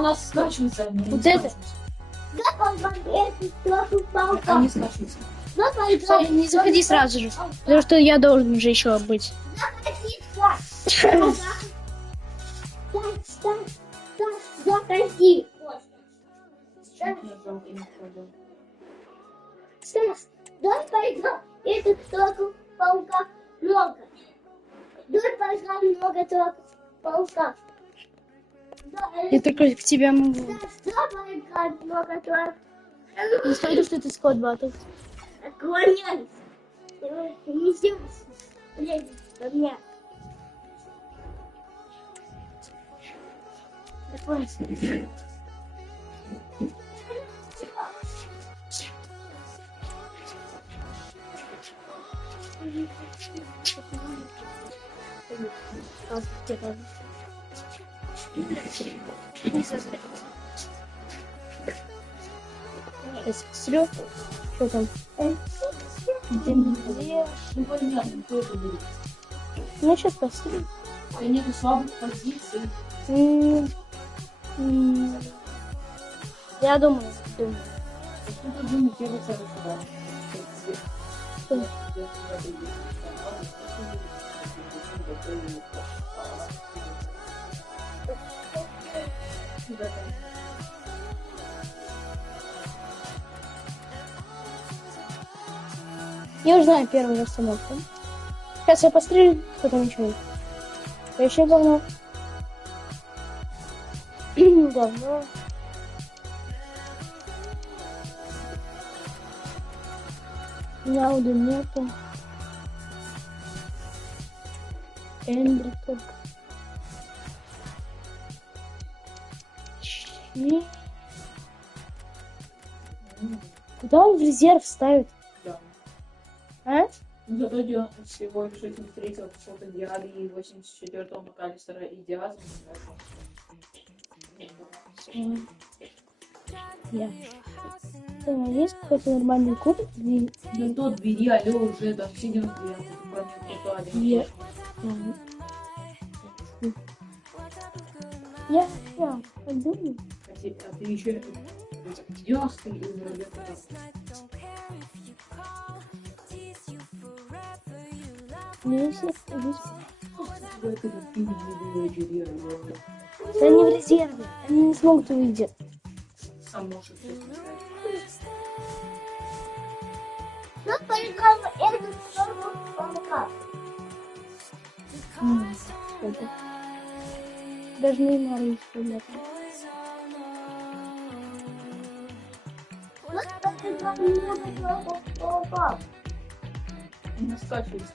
она скачивается. Вот это? Они скачиваются. Стой, не заходи сразу же. Потому что я должен же еще быть. Заходи. Стас, давай пойдем. Это только паука много. Давай пойдем много только паука. Я только к тебя могу. Стас, давай играть много только. Не стой, что ты Скотт Баттл. Отклоняйся. Не сделайся. Блин, меня. Стрёх. Что там? Ну, сейчас посмотрим. Нету слабых позиций. Я думаю. Кто-то думает, я бы сюда. Я уже знаю первую расстановку. Сейчас я пострелю, потом ничего. Еще говно. Говно. Науды нету. Эндрика. Куда он в резерв ставит? Да. А? Ну, зато я всего лишь этим встретил Шота Диали и 84-го МакАлистера и Диаза. Есть какой-то нормальный клуб? Да тот бери, алло, уже там все 99. Я подумаю. А ты еще идешь, ты или Они в резерве. Они не смогут увидеть. сам можешь все сказать. Ну, поиграем эту сторону паука. Даже не маленький, нет. Ну, поиграем много паука. Не скачивайся.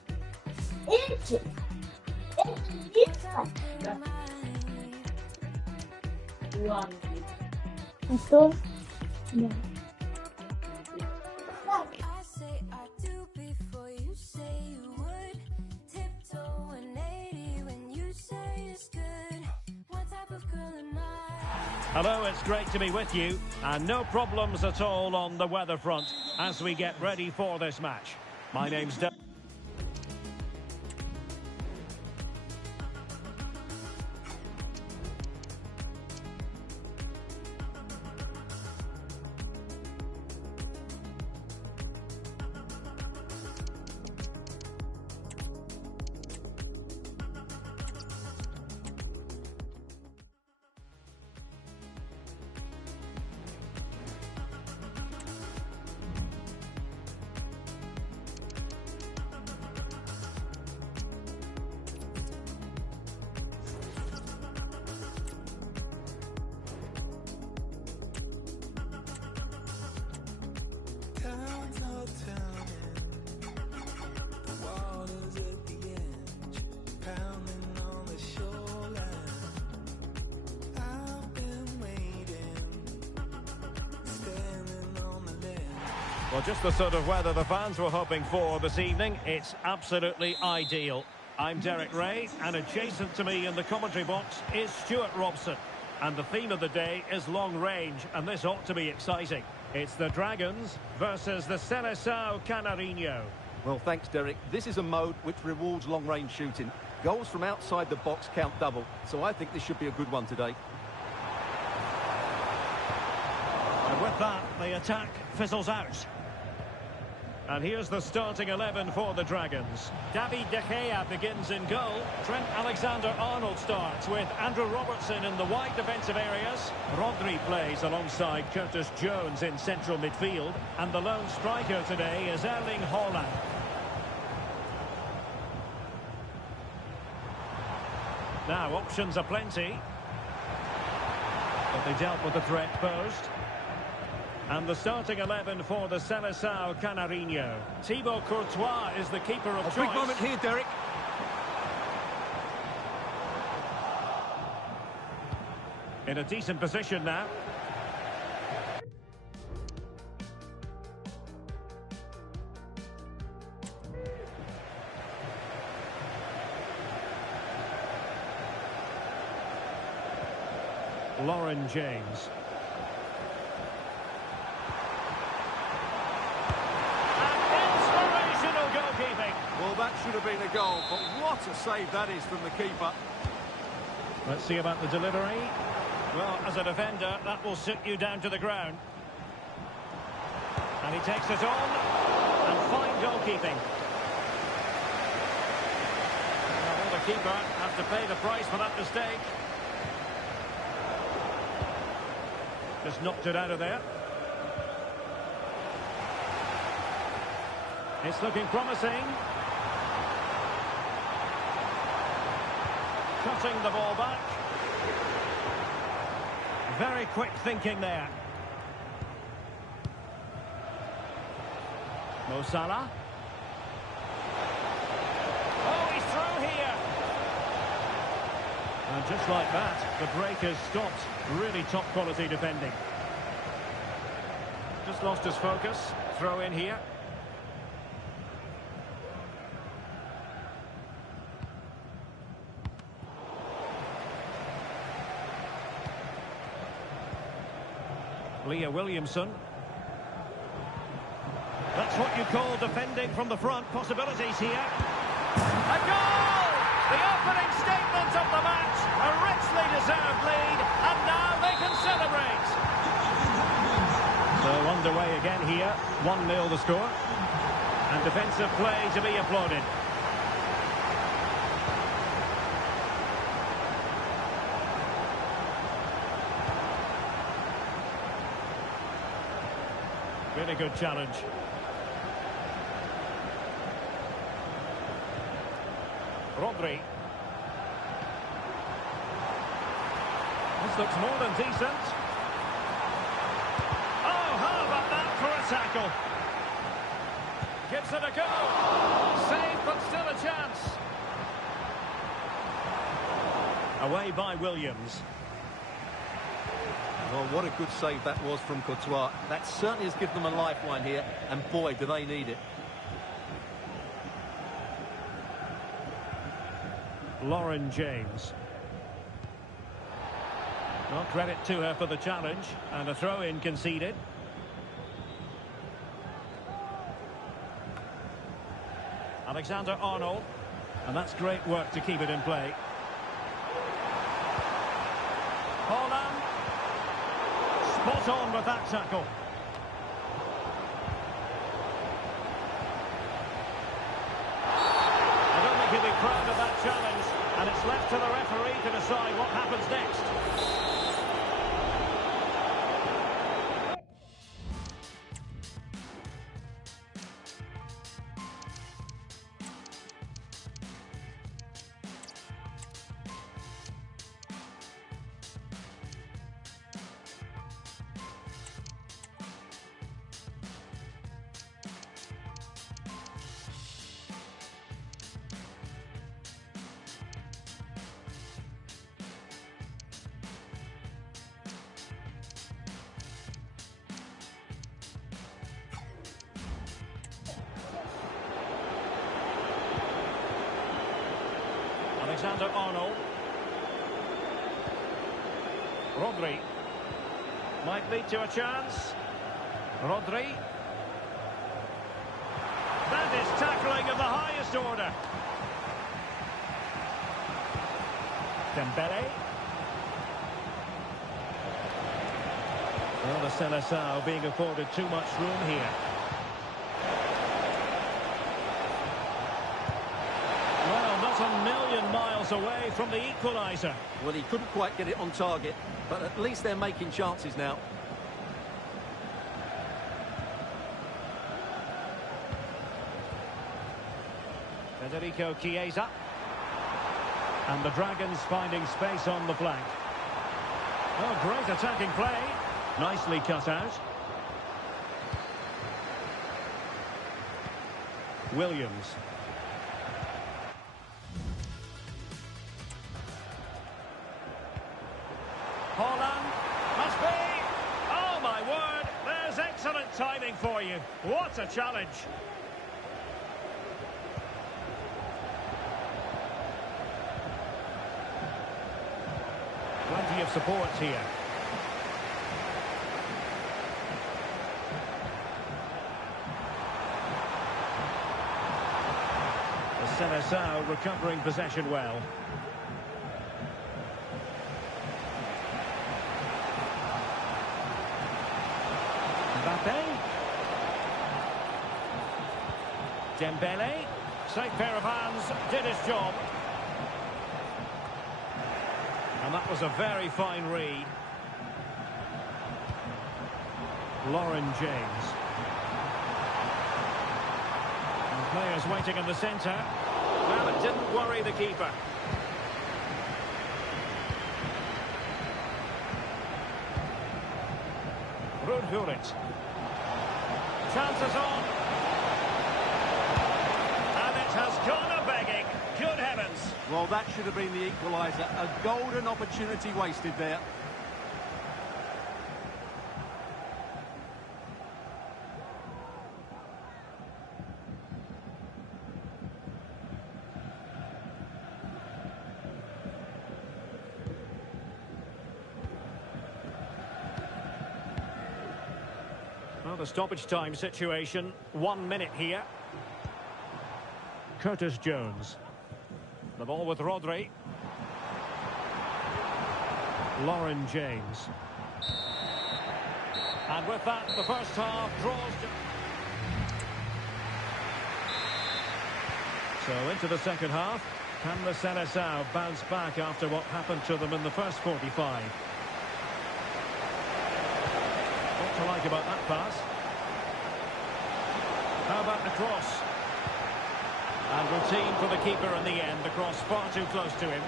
Эти. Это близко. Да. Ладно. А то? Да. Hello, it's great to be with you, and no problems at all on the weather front as we get ready for this match. My name's Derek. Well, just the sort of weather the fans were hoping for this evening. It's absolutely ideal. I'm Derek Ray, and adjacent to me in the commentary box is Stuart Robson. And the theme of the day is long range, and this ought to be exciting. It's the Dragons versus the Seleção Canarinho. Well, thanks, Derek. This is a mode which rewards long-range shooting. Goals from outside the box count double, so I think this should be a good one today. With that, the attack fizzles out. And here's the starting 11 for the Dragons. David De Gea begins in goal. Trent Alexander-Arnold starts with Andrew Robertson in the wide defensive areas. Rodri plays alongside Curtis Jones in central midfield. And the lone striker today is Erling Haaland. Now, options are plenty. But they dealt with the threat posed. And the starting 11 for the Seleção Canarinho. Thibaut Courtois is the keeper of choice. Big moment here, Derek. In a decent position now. Lauren James. Well, that should have been a goal, but what a save that is from the keeper. Let's see about the delivery. Well, as a defender, that will sit you down to the ground. And he takes it on. And fine goalkeeping. Well, will the keeper have to pay the price for that mistake? Just knocked it out of there. It's looking promising. Cutting the ball back. Very quick thinking there. Mo Salah. Oh, he's through here. And just like that, the break has stopped. Really top quality defending. Just lost his focus. Throw in here. Leah Williamson. That's what you call defending from the front. Possibilities here. A goal! The opening statement of the match. A richly deserved lead. And now they can celebrate. So underway again here. 1-0 the score. And defensive play to be applauded. Really good challenge. Rodri. This looks more than decent. Oh, how about that for a tackle? Gives it a go. Save, but still a chance. Away by Williams. Well, what a good save that was from Courtois. That certainly has given them a lifeline here, and boy, do they need it. Lauren James. Well, credit to her for the challenge, and a throw-in conceded. Alexander-Arnold, and that's great work to keep it in play. Haaland. Spot on with that tackle. I don't think he'll be proud of that challenge, and it's left to the referee to decide what happens next. Alexander-Arnold. Rodri. Might lead to a chance. Rodri. That is tackling of the highest order. Dembele. Well, the Seleção being afforded too much room here. Well, not a million miles away from the equaliser. Well, he couldn't quite get it on target, but at least they're making chances now. Federico Chiesa. And the Dragons finding space on the flank. Oh, great attacking play. Nicely cut out. Williams. Haaland. Must be. Oh, my word. There's excellent timing for you. What a challenge. Plenty of support here. The Seleção recovering possession well. Mbappe. Dembele. Safe pair of hands. Did his job. And that was a very fine read. Lauren James. And players waiting in the centre. Well, it didn't worry the keeper. Ruud Gullit. Chances on. And it has gone a-begging. Good heavens. Well, that should have been the equaliser. A golden opportunity wasted there. Well, the stoppage time situation, 1 minute here. Curtis Jones. The ball with Rodri. Lauren James. And with that, the first half draws. So into the second half. Can the Seleção bounce back after what happened to them in the first 45? What to like about that pass? How about the cross? And routine for the keeper in the end. The cross far too close to him.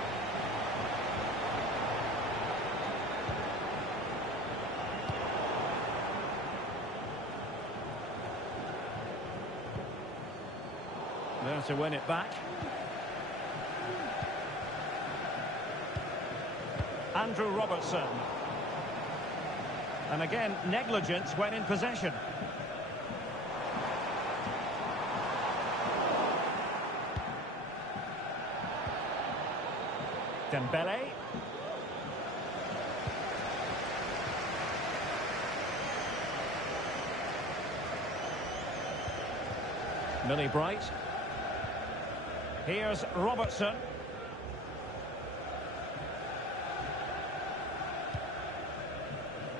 There to win it back. Andrew Robertson. And again, negligence when in possession. Dembele. Millie Bright. Here's Robertson.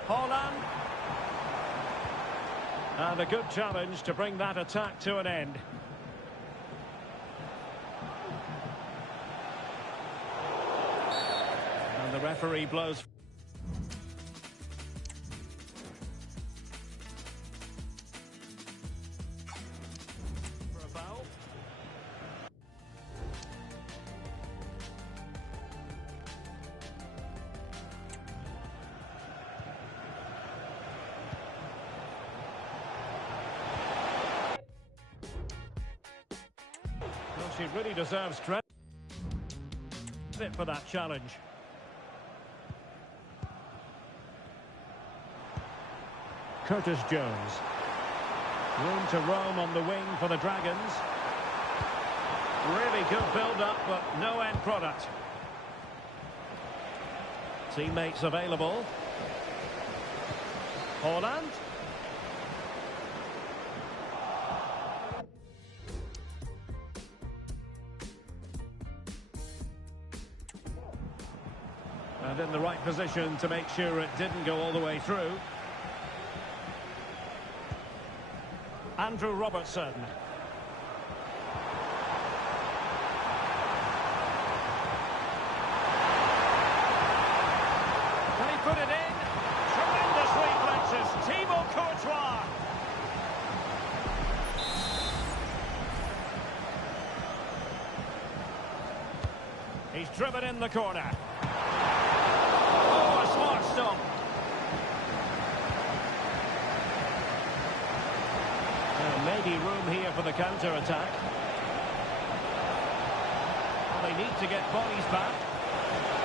Haaland. And a good challenge to bring that attack to an end. And the referee blows. For a foul. Well, she really deserves credit for that challenge. Curtis Jones. Room to roam on the wing for the Dragons. Really good build-up, but no end product. Teammates available. Haaland. And in the right position to make sure it didn't go all the way through. Andrew Robertson. Can he put it in? Tremendous reflexes. Thibaut Courtois. He's driven in the corner. Oh, a smart stop. Maybe room here for the counter-attack. They need to get bodies back.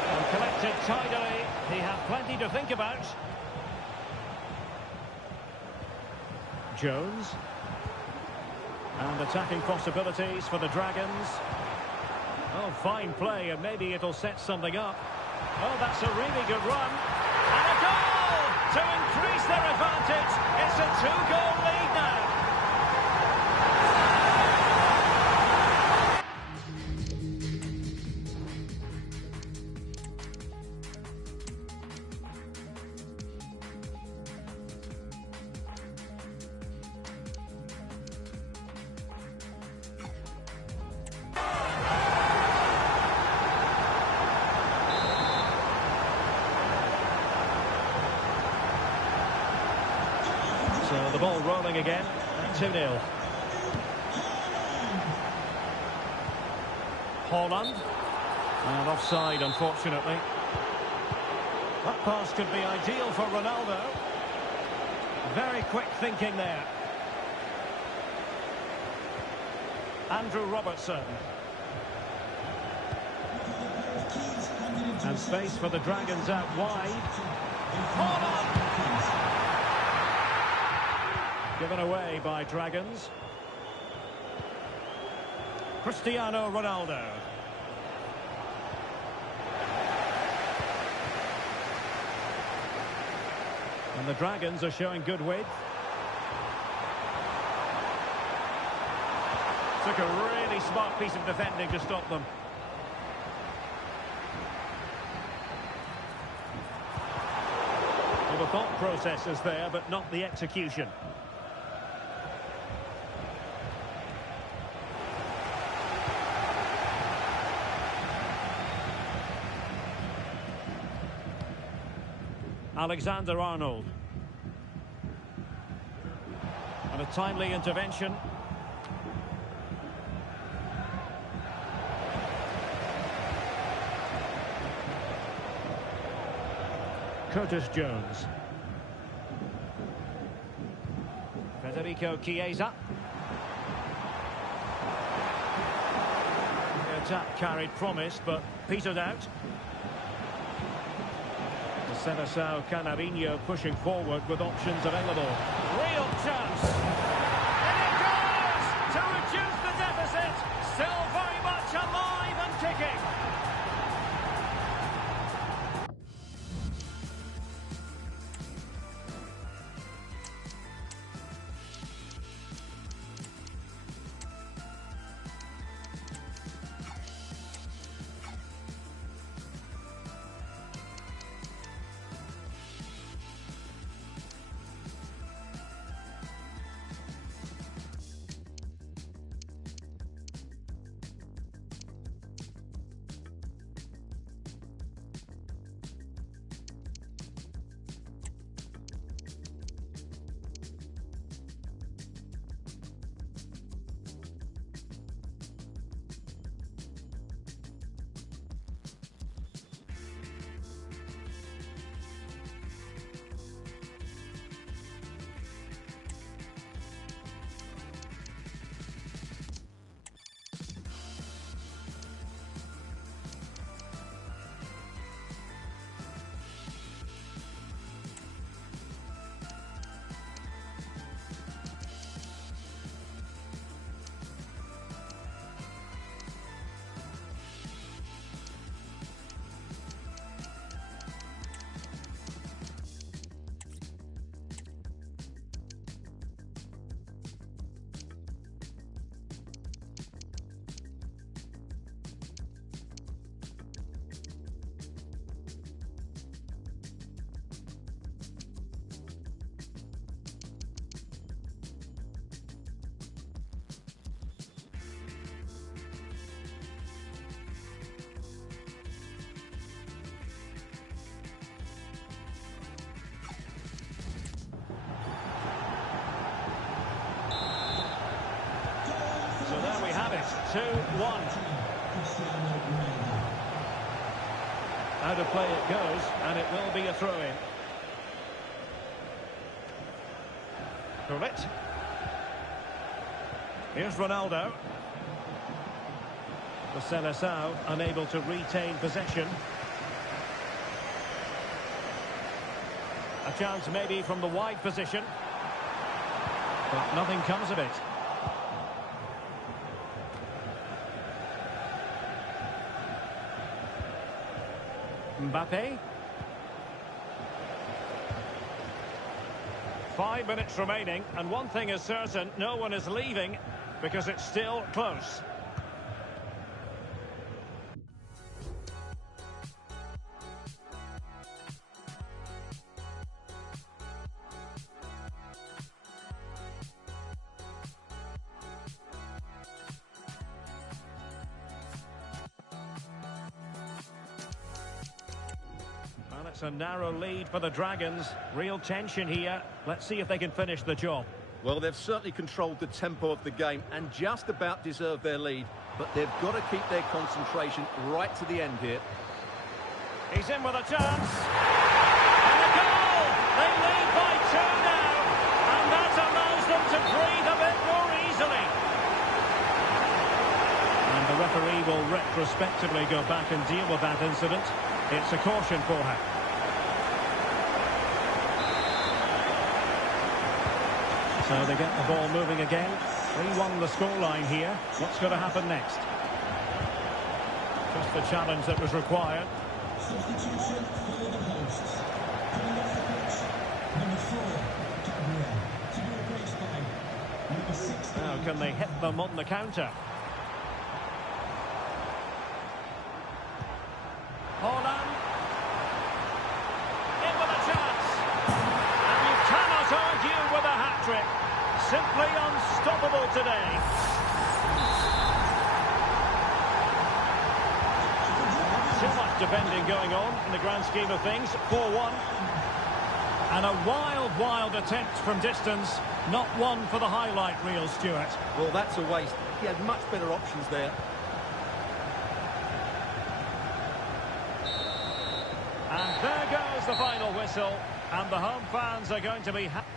And collected tidily. He had plenty to think about. Jones. And attacking possibilities for the Dragons. Oh, fine play, and maybe it'll set something up. Oh, that's a really good run. And a goal to increase their advantage. It's a 2-goal lead now. So the ball rolling again at 2-0. Haaland. And offside, unfortunately. That pass could be ideal for Ronaldo. Very quick thinking there. Andrew Robertson. And space for the Dragons out wide. Haaland! Given away by Dragons. Cristiano Ronaldo. And the Dragons are showing good width. Took a really smart piece of defending to stop them. Well, the thought process is there, but not the execution. Alexander-Arnold. And a timely intervention. Curtis Jones. Federico Chiesa. The attack carried promise, but petered out. Seleção Canarinho pushing forward with options available. Real chance. And it goes to reduce the deficit. Still very much alive and kicking. It's 2-1. Out of play it goes, and it will be a throw-in. Gullit. Here's Ronaldo. The Seleção unable to retain possession. A chance maybe from the wide position, but nothing comes of it. Mbappe. 5 minutes remaining, and one thing is certain, no one is leaving because it's still close. Well, it's a narrow lead for the Dragons. Real tension here. Let's see if they can finish the job. Well, they've certainly controlled the tempo of the game and just about deserved their lead. But they've got to keep their concentration right to the end here. He's in with a chance. And a goal! They lead by 2 now. And that allows them to breathe a bit more easily. And the referee will retrospectively go back and deal with that incident. It's a caution for her. So they get the ball moving again. 3-1 the scoreline here. What's going to happen next? Just the challenge that was required. Substitution for the hosts. Coming off the pitch, number 4, Gabriel. To be replaced by number 16. Now, can they hit them on the counter? Haaland. In with a chance. And you cannot argue with a hat-trick. Simply unstoppable today. Too much defending going on in the grand scheme of things. 4-1. And a wild attempt from distance. Not one for the highlight reel, Stuart. Well, that's a waste. He had much better options there. And there goes the final whistle. And the home fans are going to be happy.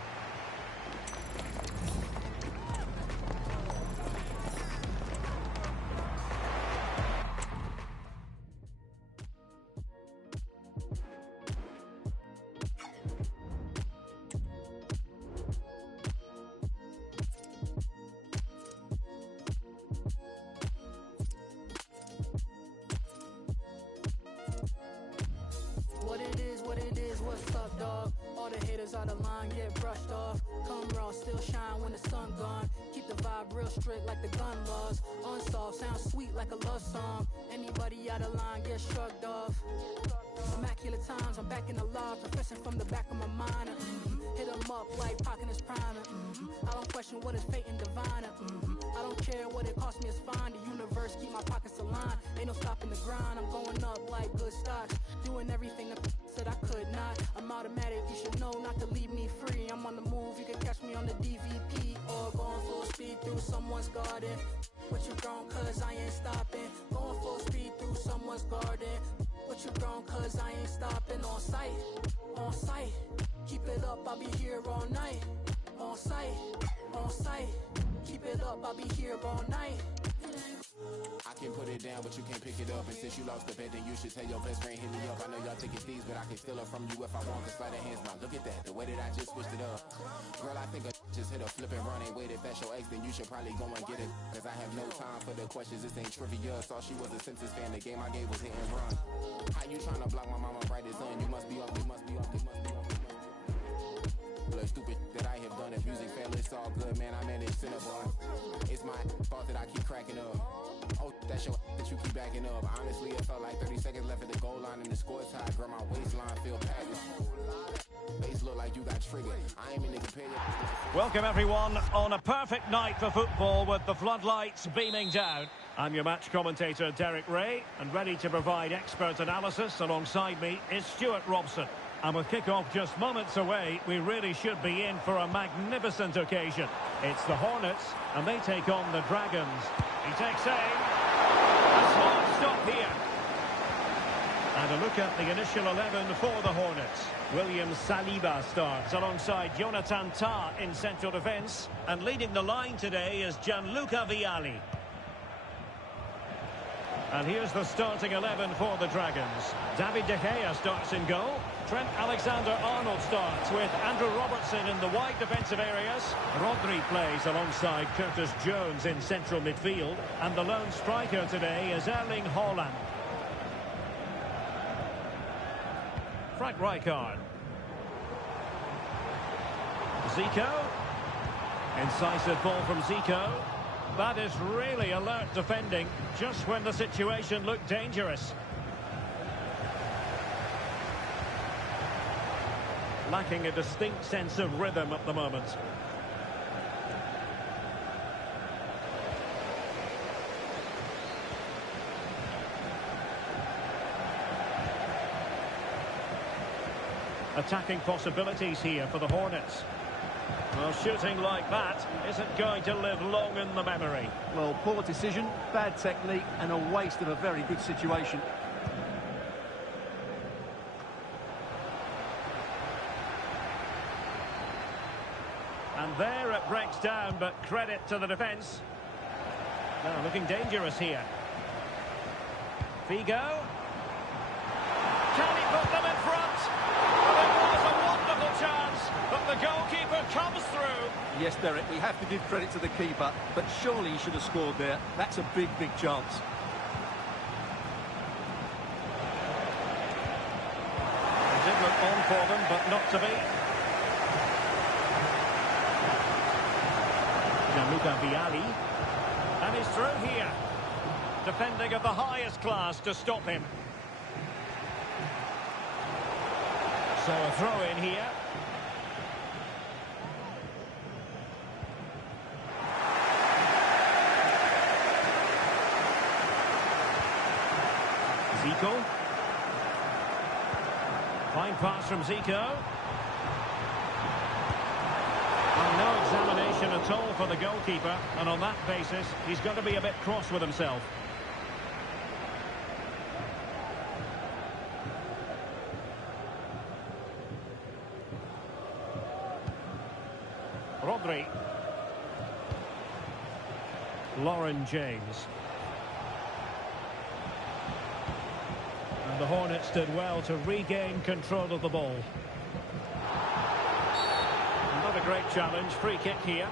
What it is, what's up, dog? All the haters on the line get brushed off. Come raw, still shine when the sun gone. Keep the vibe real strict like the gun laws. Unsolved, sounds sweet like a love song. Anybody out of line get shrugged off. Immaculate times, I'm back in the law, professing from the back of my mind. Hit 'em up like Pac in his prime. I don't question what is fate and divine. I don't care what it cost me, it's fine. The universe keep my pockets aligned. Ain't no stopping the grind. I'm going up like good stocks, doing everything that said I could not. I'm automatic, you should know not to leave me free. I'm on the move, you can catch me on the DVP or going full speed through someone's garden. What you grown, cause I ain't stopping. Going full speed through someone's garden. What you grown, cause I ain't stopping. On sight, keep it up, I'll be here all night. On sight, keep it up, I'll be here all night. I can put it down, but you can't pick it up. And since you lost the bet, then you should tell your best friend hit me up. I know y'all think it's these, but I can steal it from you if I want. Cause slide the hands now. Look at that, the way that I just switched it up. Girl, I think I just hit a flip and run. Ain't wait, if that's your ex, then you should probably go and get it. Cause I have no time for the questions, this ain't trivia. Saw she was a Simpsons fan, the game I gave was hit and run. How you tryna block my mama brightest sun? You must be off, you must be off, you must be off. The stupid that I have done. If music fail, it's all good, man. I managed Cinnabon. It's my fault that I keep cracking up. Oh, that's your that you keep backing up. Honestly, it felt like 30 seconds left at the goal line and the score tied. Girl, my waistline feel packed. Face look like you got triggered. I ain't mean to compare you. Welcome everyone on a perfect night for football with the floodlights beaming down. I'm your match commentator Derek Ray, and ready to provide expert analysis alongside me is Stuart Robson. And with kick-off just moments away, we really should be in for a magnificent occasion. It's the Hornets, and they take on the Dragons. He takes aim. A smart stop here. And a look at the initial 11 for the Hornets. William Saliba starts alongside Jonathan Tah in central defence. And leading the line today is Gianluca Vialli. And here's the starting 11 for the Dragons. David De Gea starts in goal. Trent Alexander-Arnold starts with Andrew Robertson in the wide defensive areas. Rodri plays alongside Curtis Jones in central midfield. And the lone striker today is Erling Haaland. Frank Rijkaard. Zico. Incisive ball from Zico. That is really alert defending, just when the situation looked dangerous. Lacking a distinct sense of rhythm at the moment. Attacking possibilities here for the Hornets. Well, shooting like that isn't going to live long in the memory. Well, poor decision, bad technique, and a waste of a very good situation. And there it breaks down, but credit to the defence. Now looking dangerous here. Figo. Can he put them in front? Well, it was a wonderful chance, but the goalkeeper comes through. Yes, Derek, we have to give credit to the keeper, but surely he should have scored there. That's a big, big chance. It did look on for them, but not to be. Gianluca Vialli. And he's through here. Defending of the highest class to stop him. So a throw in here. Zico. Fine pass from Zico. And no examination at all for the goalkeeper, and on that basis he's got to be a bit cross with himself. Rodri. Lauren James. And the Hornets did well to regain control of the ball. Not a great challenge, free kick here.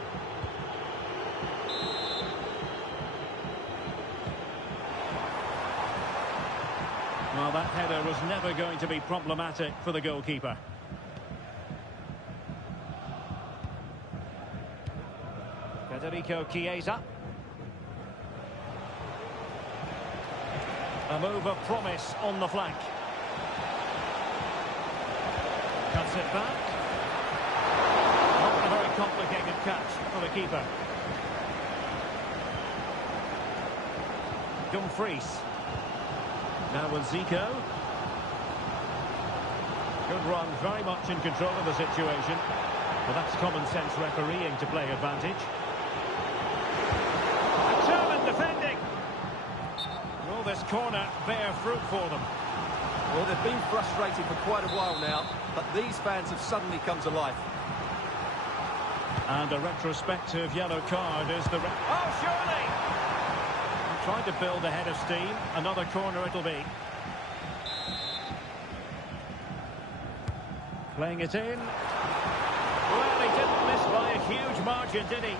Well, that header was never going to be problematic for the goalkeeper. Federico Chiesa. A move of promise on the flank. Cuts it back. Not a very complicated catch for the keeper. Dumfries. Now with Zico. Good run, very much in control of the situation. Well, that's common sense refereeing to play advantage. Determined defending. Will this corner bear fruit for them? Well, they've been frustrated for quite a while now, but these fans have suddenly come to life. And a retrospective yellow card is the... Oh, surely! Trying to build a head of steam. Another corner it'll be. Playing it in. Well, he didn't miss by a huge margin, did he?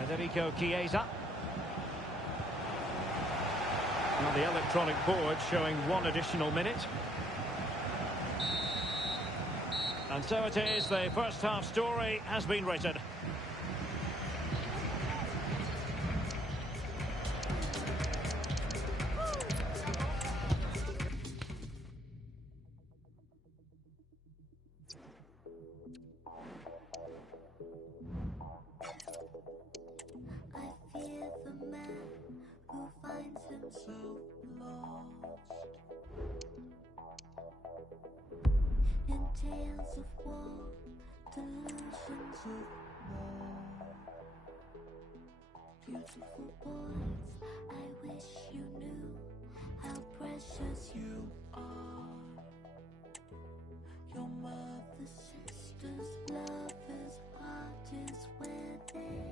Federico Chiesa. Well, the electronic board showing one additional minute. And so it is, the first half story has been written. I fear the man who finds In tales of war, delusions of war. Beautiful boys, I wish you knew how precious you are. Your mother, sisters, lovers, heart is where they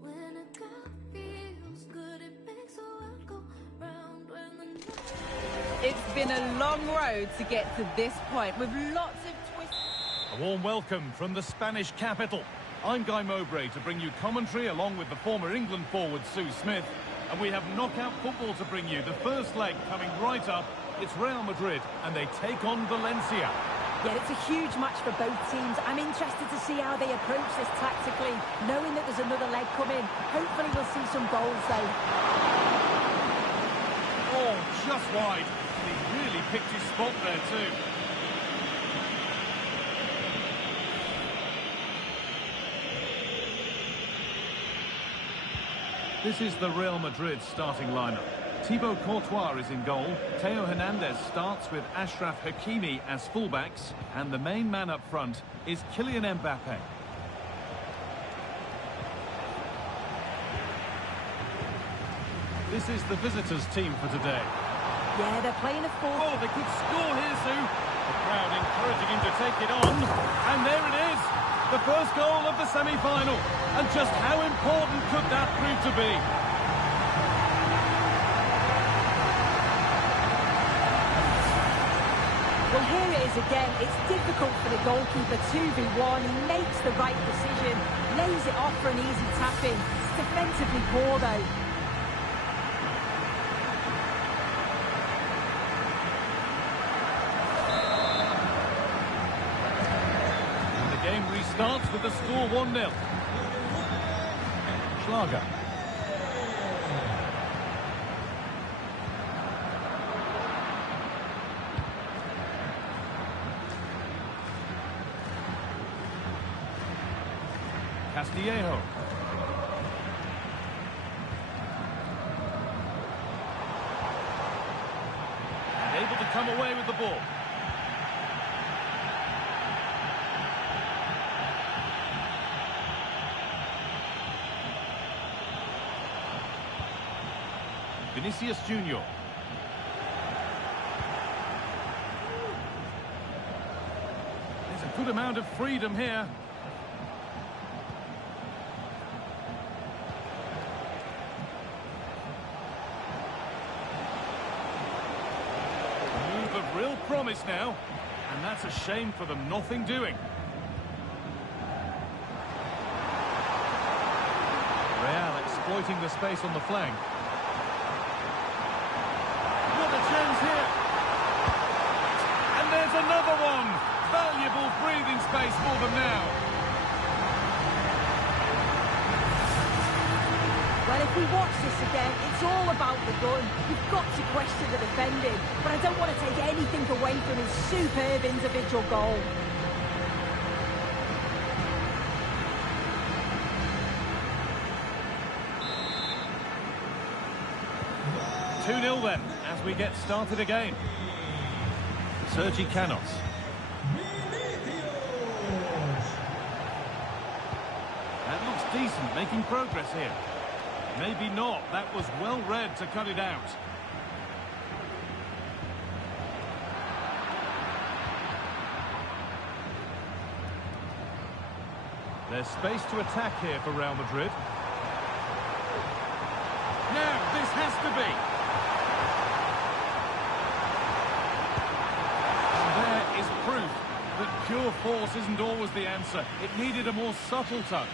when a girl feels good, it makes the world go round when the It's been a long road to get to this point with lots of twists. A warm welcome from the Spanish capital. I'm Guy Mowbray to bring you commentary along with the former England forward Sue Smith. And we have knockout football to bring you. The first leg coming right up. It's Real Madrid and they take on Valencia. Yeah, it's a huge match for both teams. I'm interested to see how they approach this tactically, knowing that there's another leg coming. Hopefully we'll see some goals though. Oh, just wide. He really picked his spot there too. This is the Real Madrid starting lineup. Thibaut Courtois is in goal. Theo Hernandez starts with Ashraf Hakimi as fullbacks. And the main man up front is Kylian Mbappe. This is the visitors' team for today. Yeah, they're playing a 4. Oh, they could score here, Sue. The crowd encouraging him to take it on. And there it is. The first goal of the semi-final. And just how important could that prove to be? Well, here it is again. It's difficult for the goalkeeper. 2v1. He makes the right decision. Lays it off for an easy tap-in. It's defensively poor, though. Game restarts with the score 1-0. Schlager. Castillejo. And able to come away with the ball. Vinicius Junior. There's a good amount of freedom here. A move of real promise now, and that's a shame for them. Nothing doing. Real exploiting the space on the flank. Here. And there's another one. Valuable breathing space for them now. Well, if we watch this again, it's all about the gun. We've got to question the defending, but I don't want to take anything away from his superb individual goal. 2-0 then, as we get started again. Sergi Canos. That looks decent, making progress here. Maybe not, that was well read to cut it out. There's space to attack here for Real Madrid. Now, this has to be. Is proof that pure force isn't always the answer. It needed a more subtle touch.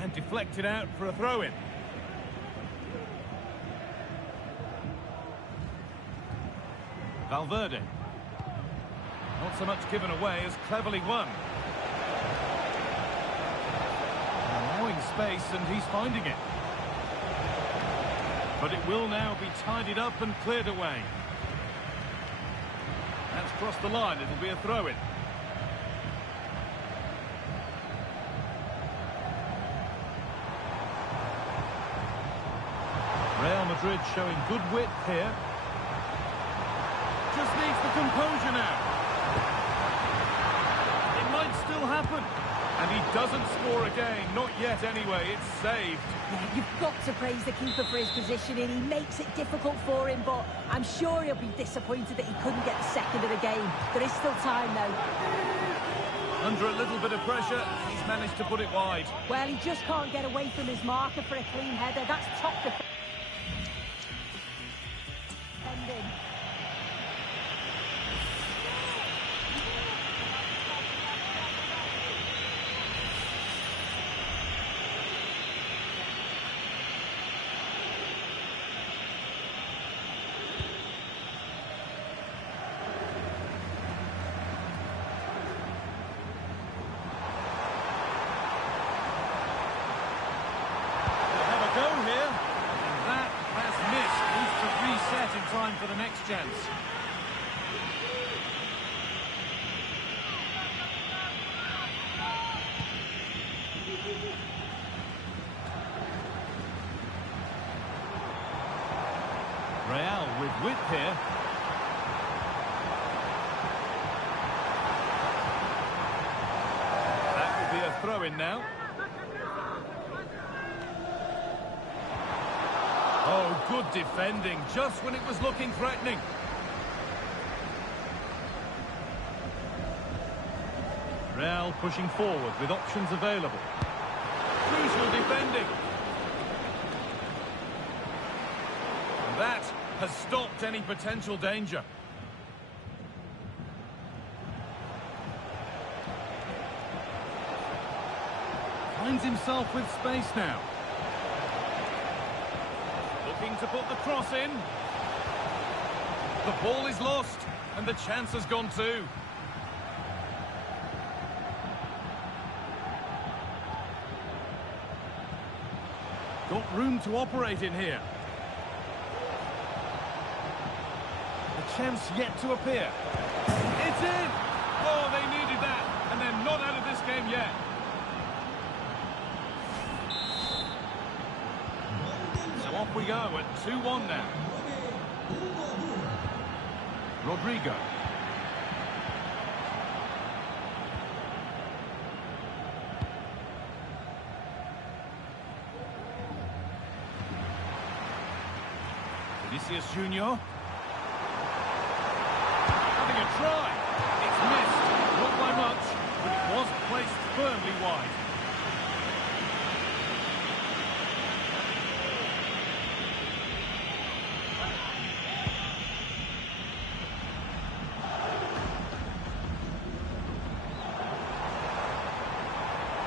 And deflected out for a throw-in. Valverde. Not so much given away as cleverly won. Allowing space, and he's finding it. But it will now be tidied up and cleared away. That's crossed the line. It'll be a throw-in. Real Madrid showing good width here. Just needs the composure now. It might still happen. And he doesn't score again. Not yet anyway. It's saved. Yeah, you've got to praise the keeper for his positioning. He makes it difficult for him, but I'm sure he'll be disappointed that he couldn't get the second of the game. There is still time, though. Under a little bit of pressure, he's managed to put it wide. Well, he just can't get away from his marker for a clean header. That's top defending. In time for the next chance. Real with width here. That will be a throw-in now. Oh, good defending, just when it was looking threatening. Real pushing forward with options available. Crucial defending. And that has stopped any potential danger. Finds himself with space now. Looking to put the cross in. The ball is lost, and the chance has gone too. Got room to operate in here. A chance yet to appear. It's in! Oh, they needed that, and they're not out of this game yet. So off we go at 2-1 now. Rodrigo. Vinicius Junior. Having a try. It's missed. Not by much, but it was placed firmly wide.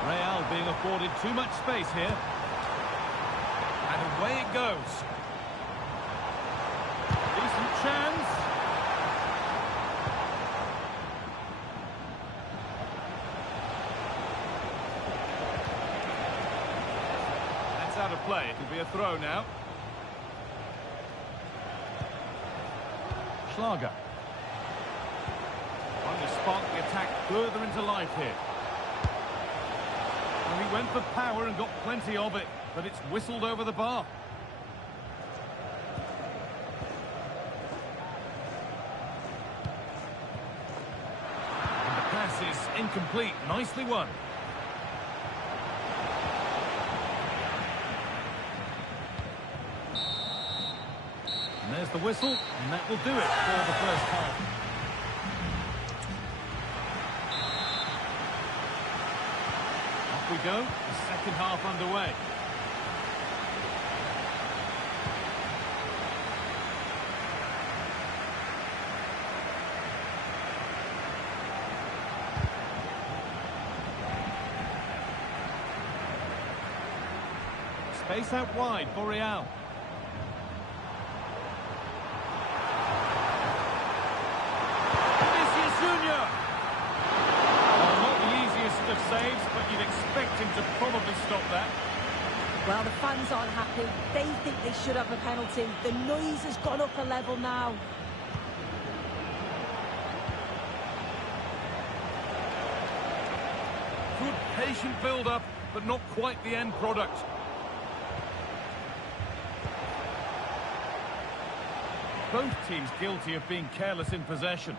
Real being afforded too much space here. And away it goes. Decent chance. That's out of play. It'll be a throw now. Schlager. Trying to spark the attack further into life here. And he went for power and got plenty of it, but it's whistled over the bar. And the pass is incomplete. Nicely won. And there's the whistle, and that will do it for the first half. We go, the second half underway. Space out wide for Real. aren't happy. They think they should have a penalty. The noise has gone up a level now. Good patient build-up, but not quite the end product. Both teams guilty of being careless in possession.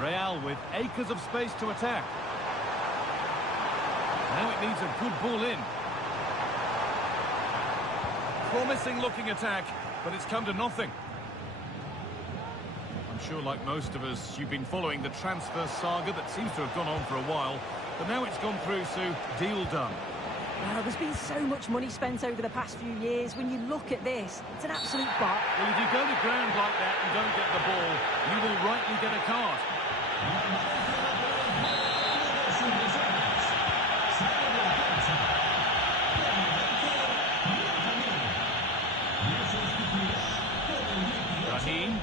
Real with acres of space to attack. Now it needs a good ball in. Promising looking attack, but it's come to nothing. I'm sure, like most of us, you've been following the transfer saga that seems to have gone on for a while. But now it's gone through, Sue. Deal done. Well, there's been so much money spent over the past few years. When you look at this, it's an absolute bot. Well, if you go to ground like that and don't get the ball, you will rightly get a card. Raheem.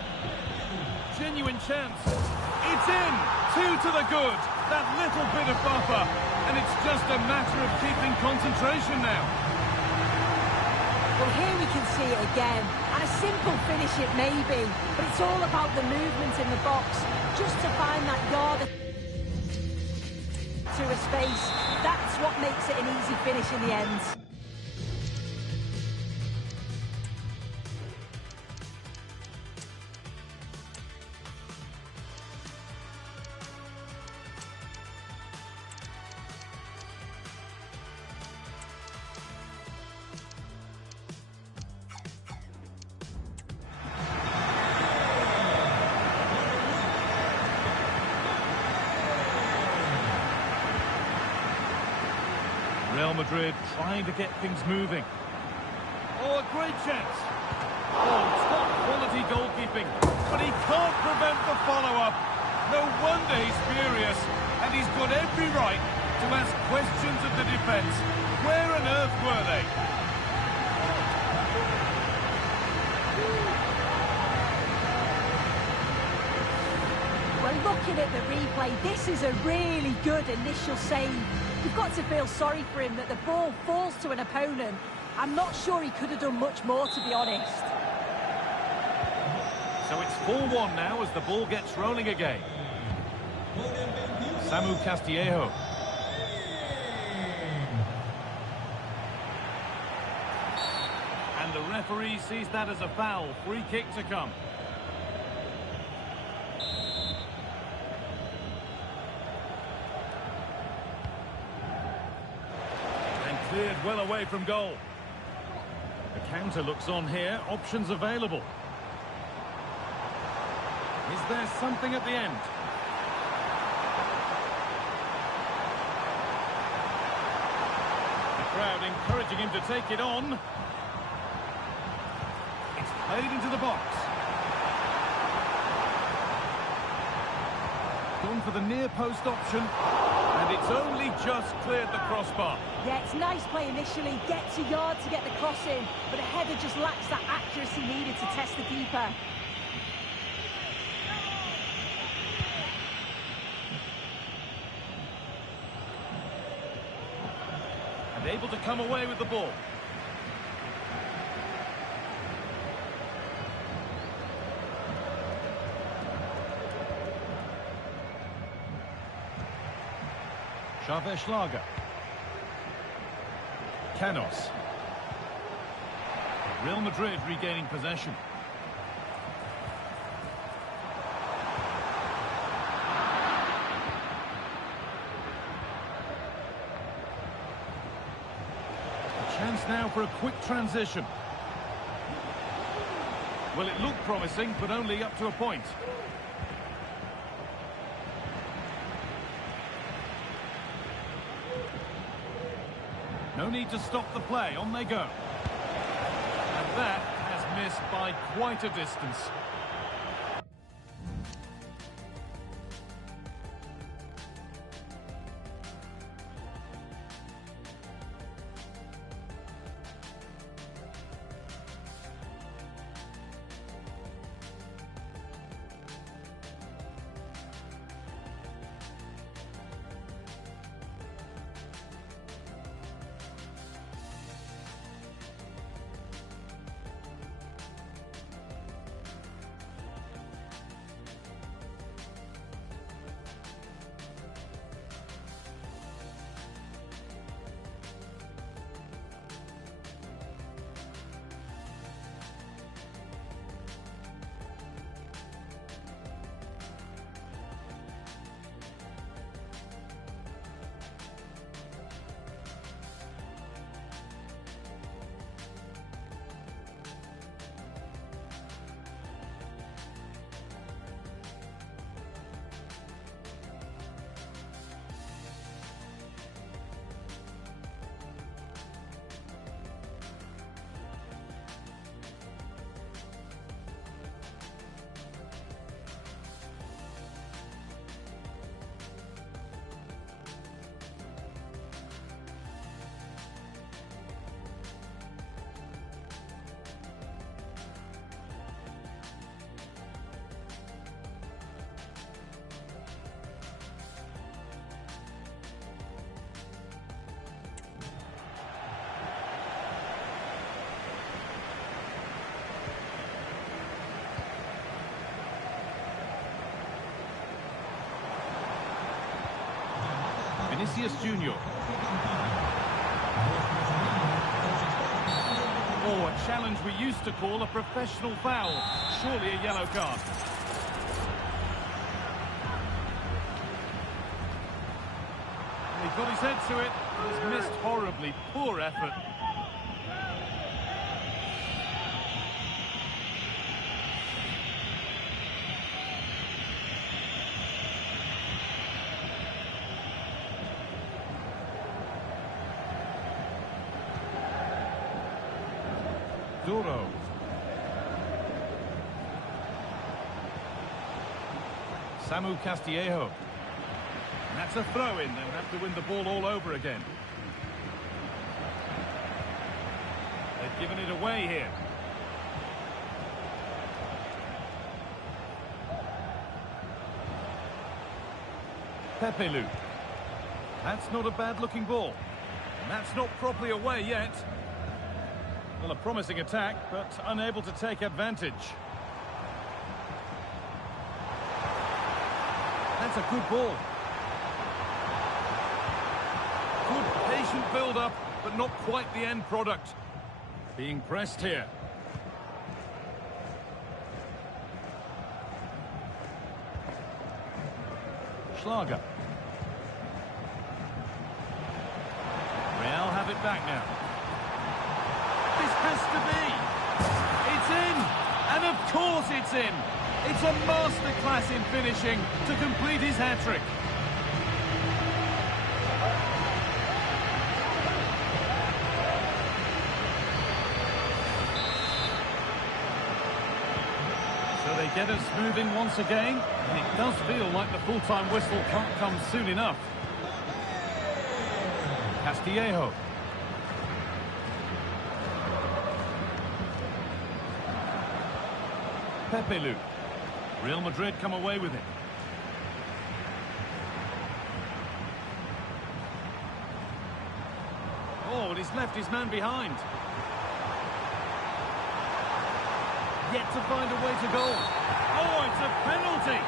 Genuine chance. It's in. 2 to the good. That little bit of buffer. And it's just a matter of keeping concentration now. Well, here we can see it again. And a simple finish it may be, but it's all about the movement in the box. Just to find that yard to a space. That's what makes it an easy finish in the end. Real Madrid trying to get things moving. Oh, a great chance. Oh, top quality goalkeeping. But he can't prevent the follow-up. No wonder he's furious. And he's got every right to ask questions of the defence. Where on earth were they? Well, looking at the replay, this is a really good initial save. You've got to feel sorry for him that the ball falls to an opponent. I'm not sure he could have done much more, to be honest. So it's 4-1 now as the ball gets rolling again. Samu Castillejo. And the referee sees that as a foul. Free kick to come. Cleared well away from goal. The counter looks on here. Options available. Is there something at the end? The crowd encouraging him to take it on. It's played into the box. Gone for the near post option. And it's only just cleared the crossbar. Yeah, it's nice play initially, gets a yard to get the cross in, but the header just lacks that accuracy needed to test the keeper. And able to come away with the ball. Xavier Schlager. Canos. Real Madrid regaining possession. A chance now for a quick transition. Well, it looked promising, but only up to a point. No need to stop the play, on they go. And that has missed by quite a distance. Vinicius Junior. Oh, a challenge we used to call a professional foul. Surely a yellow card. He got his head to it. He's missed horribly. Poor effort. Duro. Samu Castillejo. And that's a throw-in. They'll have to win the ball all over again. They've given it away here. Pepelu. That's not a bad-looking ball. And that's not properly away yet. Well, a promising attack, but unable to take advantage. That's a good ball. Good patient build-up, but not quite the end product. Being pressed here. Schlager. Real have it back now. This has to be. It's in. And of course it's in. It's a masterclass in finishing to complete his hat-trick. So they get us moving once again. And it does feel like the full-time whistle can't come soon enough. Castillejo. Pepelu. Real Madrid come away with it. Oh, and he's left his man behind. Yet to find a way to goal. Oh, it's a penalty.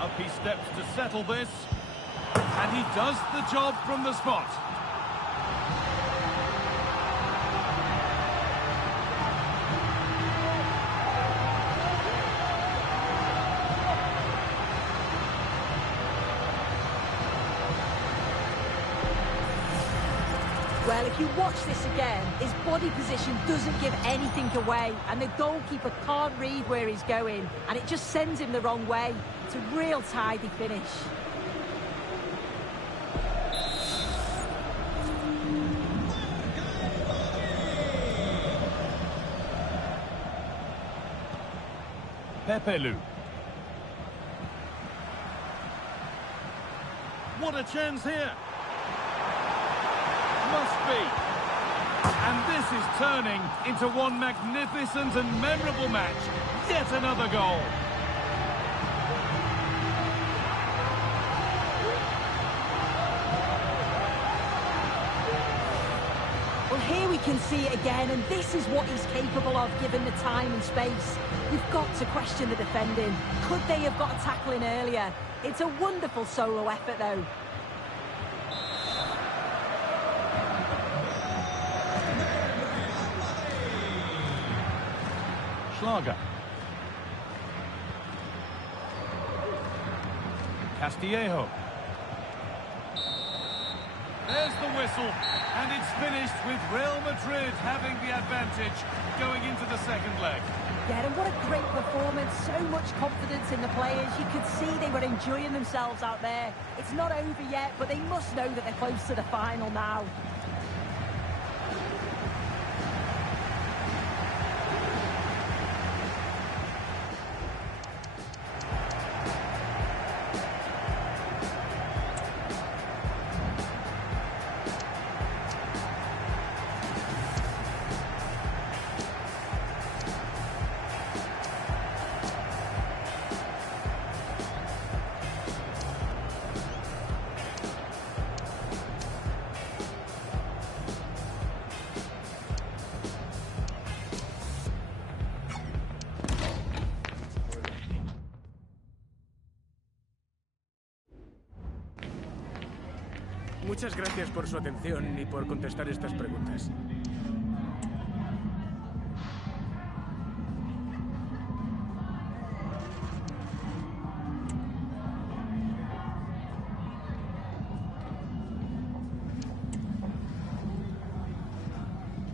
Up he steps to settle this. And he does the job from the spot. Well, if you watch this again, his body position doesn't give anything away, and the goalkeeper can't read where he's going, and it just sends him the wrong way. It's a real tidy finish. Pepelu. What a chance here. Must be. And this is turning into one magnificent and memorable match. Yet another goal. Well, here we can see it again, and this is what he's capable of given the time and space. You've got to question the defending. Could they have got a tackle in earlier? It's a wonderful solo effort, though. Schlager. Castillejo. There's the whistle, and it's finished with Real Madrid having the advantage going into the second leg. Yeah, and what a great performance. So much confidence in the players. You could see they were enjoying themselves out there. It's not over yet, but they must know that they're close to the final now. Muchas gracias por su atención y por contestar estas preguntas.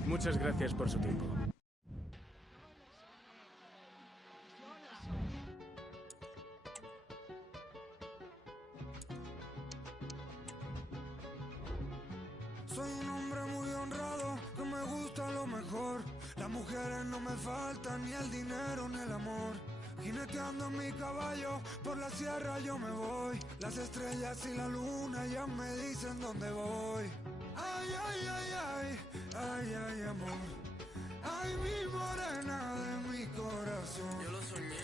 Muchas gracias por su tiempo. Soy un hombre muy honrado, que me gusta lo mejor. Las mujeres no me faltan, ni el dinero ni el amor. Jineteando en mi caballo, por la sierra yo me voy. Las estrellas y la luna ya me dicen dónde voy. Ay, ay, ay, ay, ay, ay, amor. Ay, mi morena de mi corazón. Yo lo soñé.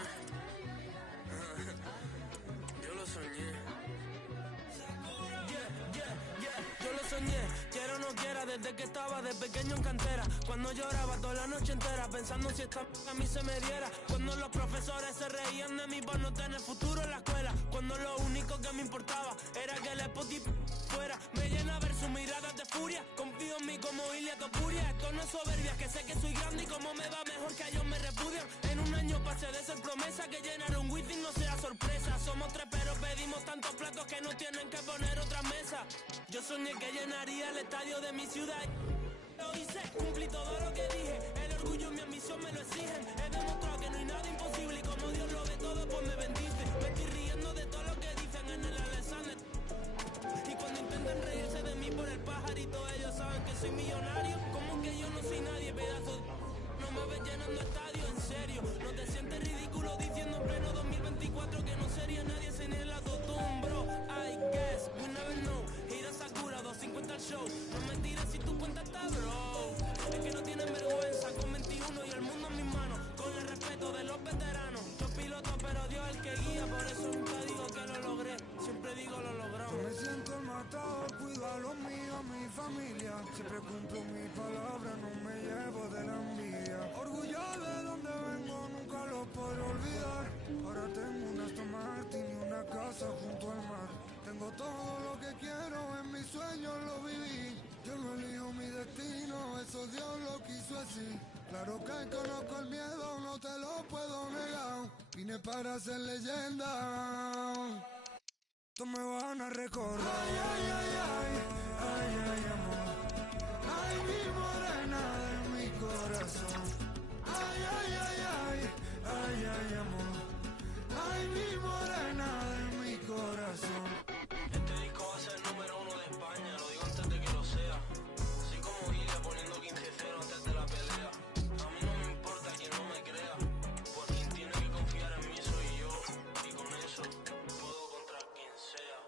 Yo lo soñé. Yo lo soñé, quiera o no quiera, desde que estaba de pequeño en cantera. Cuando lloraba toda la noche entera, pensando si esta a mí se me diera. Cuando los profesores se reían de mí por no tener futuro en la escuela. Cuando lo único que me importaba era que el Spotify fuera. Me llena ver sus miradas de furia. Confío en mí como Ilia Topuria. Esto no es soberbia, que sé que soy grande y como me va mejor que ellos me repudian. En un año pasé de ser promesa que llenar un wifi no sea sorpresa. Somos tres pero pedimos tantos platos que no tienen que poner otra mesa. Yo soñé que llenaría el estadio de mi ciudad. Lo hice, cumplí todo lo que dije. El orgullo y mi ambición me lo exigen. He demostrado que no hay nada imposible y como Dios lo ve todo, pues me bendice. Me estoy riendo de todo lo que dicen en el Alexander. Y cuando intentan reírse de mí por el pajarito, ellos saben que soy millonario. Como que yo no soy nadie, pedazo. No me ves llenando estadio, en serio. No te sientes ridículo diciendo en pleno 2024 que no sería nadie sin el autotune, bro. I guess, we never know. Ir a Sakura, 250 al show. No me tires si tu cuenta está, bro. Es que no tienen vergüenza con 21 y el mundo en mis manos. Con el respeto de los veteranos. Yo piloto, pero Dios el que guía. Por eso nunca digo que lo logré. Siempre digo lo logramos. Me siento matado, cuido a los míos, mi familia. Siempre cumplo mi palabra, no me llevo de la envidia. Orgullo de donde vengo, nunca lo podré olvidar. Ahora tengo un Aston Martin y una casa junto al mar. Tengo todo lo que quiero, en mis sueños lo viví. Yo no elijo mi destino, eso Dios lo quiso así. Claro que conozco el miedo, no te lo puedo negar. Vine para ser leyenda. Tú me van a recordar. Ay, ay, ay, ay, ay, ay, amor. Ay, mi morena de mi corazón. Ay, ay, ay, ay, ay, ay, amor. Ay, mi morena de mi corazón. Este disco va a ser el número 1 de España, lo digo antes de que lo sea. Así como Ilia poniendo 15-0 antes de la pelea. A mí no me importa quien no me crea, pues quien tiene que confiar en mí soy yo. Y con eso puedo contra quien sea.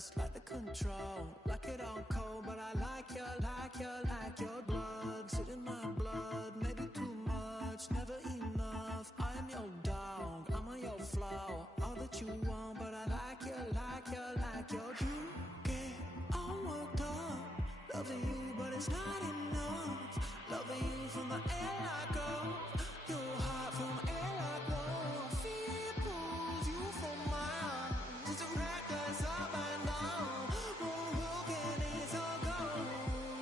just like the control. Like it all cold, but I like your blood. Sit in my blood, maybe too much, never enough. I am your dog, I'm on your flow. All that you want, but I like your. You get all worked up, loving you, but it's not enough. Loving you from the air I go, your heart from air like whoa. Fear pulls you from my arms, just a reckless up and down. Broken, it's all gone.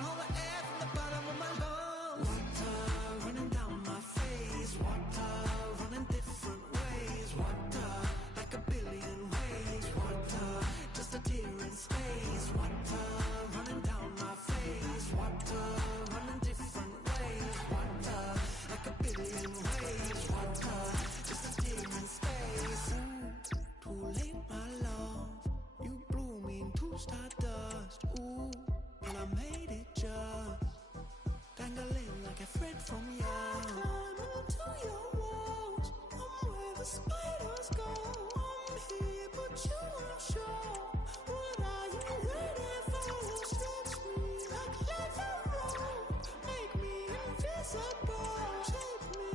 All the air from the bottom of my lungs. Water running down my face, water running different ways. Water like a billion ways. Water just a tear in space. Water running down my face. Water running different ways. Water like a billion ways. Water just a tear in space. Ooh, too late, my love. You blew me into stardust. Ooh, and I made it just dangling like a thread from you. Climbing to your walls, I'm where the spiders go. I'm here, but you aren't sure. What are you waiting for? Stretch me like leather rope, make me invisible, shape me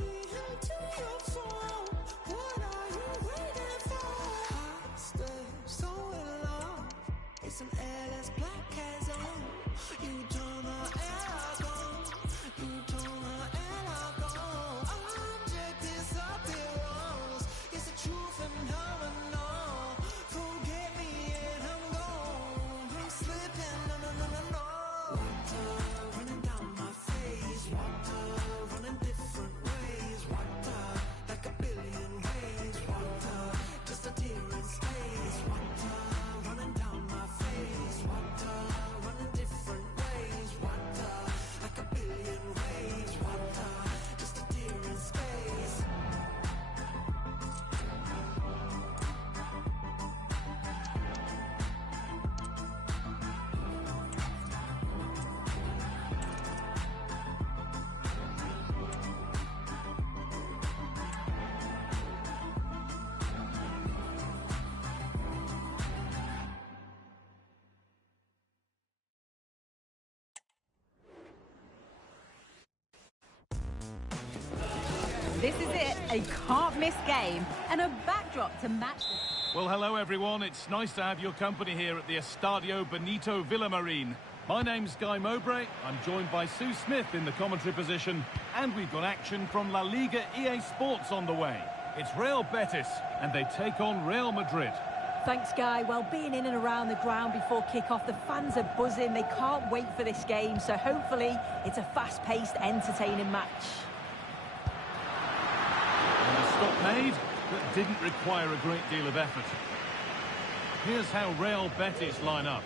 into your form. What are you waiting for? I stay so in love. It's an airless black as on. You turn the air like on. You turn the air like on. Object disappearance. It's a true phenomenon. Forget me and I'm gone. I'm slipping, no. Water running down my face. Water running different ways. Water like a billion ways. Water just a tear in space. Water running down my face. Water running different ways. Water like a billion ways. Water just a tear in space. This is it, a can't-miss game and a backdrop to match the... Well, hello everyone. It's nice to have your company here at the Estadio Benito Villamarín. My name's Guy Mowbray. I'm joined by Sue Smith in the commentary position, and we've got action from La Liga EA Sports on the way. It's Real Betis, and they take on Real Madrid. Thanks, Guy. Well, being in and around the ground before kick-off, the fans are buzzing. They can't wait for this game, so hopefully it's a fast-paced, entertaining match. And a stop made that didn't require a great deal of effort. Here's how Real Betis line up.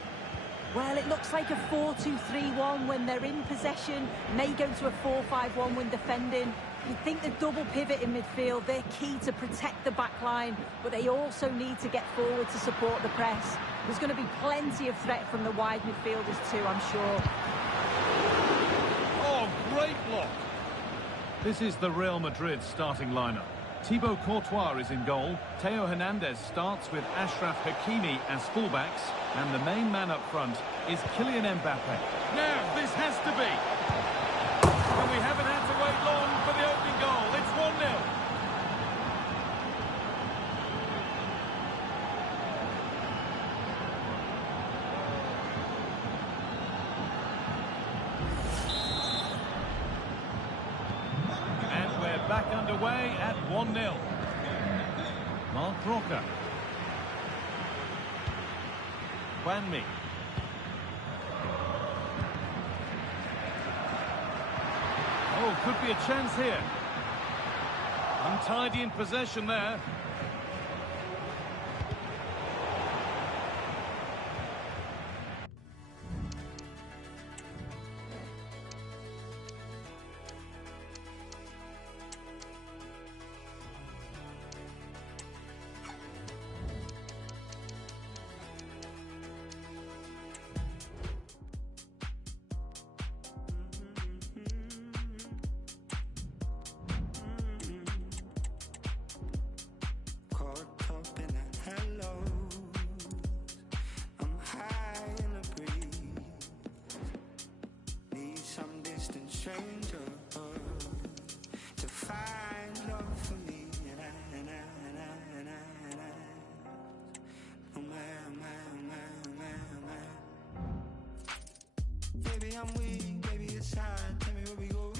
Well, it looks like a 4-2-3-1 when they're in possession. May go to a 4-5-1 when defending. You'd think the double pivot in midfield, they're key to protect the back line, but they also need to get forward to support the press. There's going to be plenty of threat from the wide midfielders too, I'm sure. Oh, great block! This is the Real Madrid starting lineup. Thibaut Courtois is in goal. Theo Hernandez starts with Ashraf Hakimi as fullbacks. And the main man up front is Kylian Mbappe. Now, this has to be. And we haven't had to wait long for the opening goal. It's 1-0. And we're back underway at 1-0. Marc Roca. Wanmi. Oh, could be a chance here. Untidy in possession there. stranger to find love for me, and I oh man. Baby, I'm weak, baby, it's hard. Tell me where we go.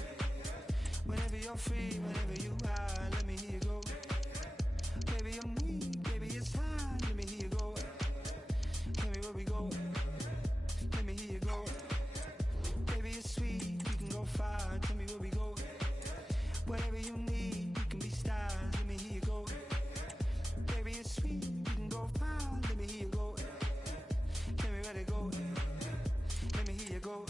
Whenever you're free, whenever you are, let me hear you go. Baby, I'm weak, baby, it's hard. Let me hear you go. Tell me where we go. Let me hear you go. Baby, it's sweet, we can go far. Tell me where we go. Whatever you need, we can be stars. Let me hear you go. Baby, it's sweet, we can go far. Let me hear you go. Tell me where to go. Let me hear you go.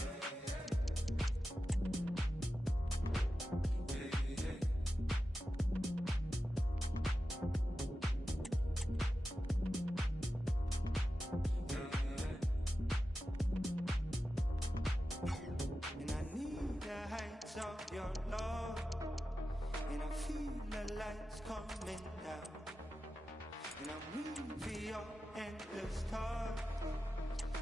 And I need the heights of your love, and I feel the lights coming down, and I'm waiting for your endless talk,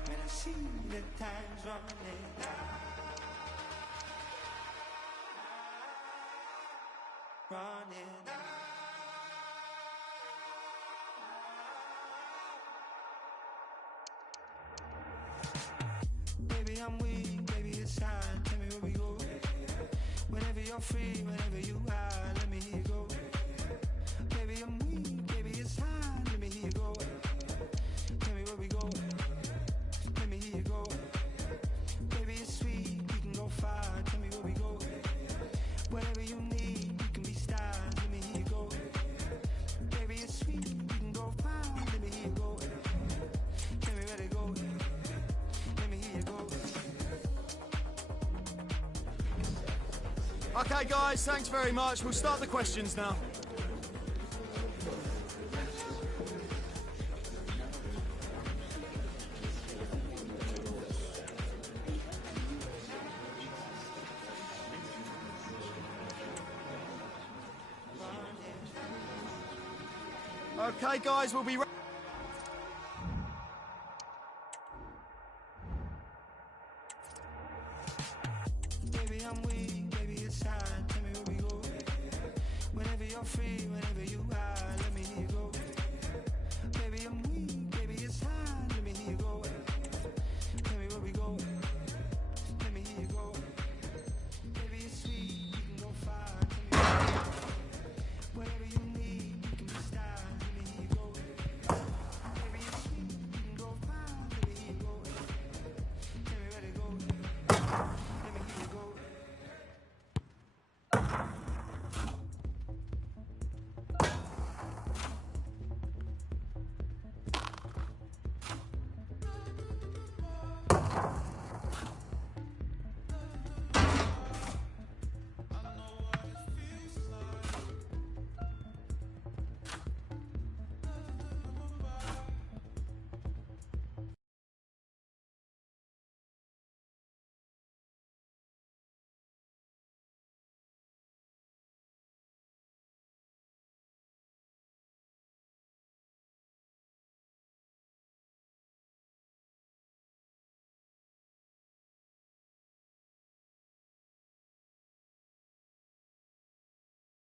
and I see the time's running out, running out. Baby, I'm weak, baby, it's hard. Tell me where we go. Whenever you're free, whenever you are, let me hear you go. Baby, I'm weak, baby, it's hard. Let me hear you go. Tell me where we go. Let me hear you go. Baby, it's sweet, we can go far. Tell me where we go. Whatever you need, we can be stars. Let me hear you go. Baby, it's sweet, we can go far. Let me hear you go. Tell me where to go. Let me hear you go. Okay, guys, thanks very much. We'll start the questions now. Okay, guys, we'll be ready. Baby, I'm weak, baby, it's hard. Tell me where we go. Whenever you're free, whenever you are.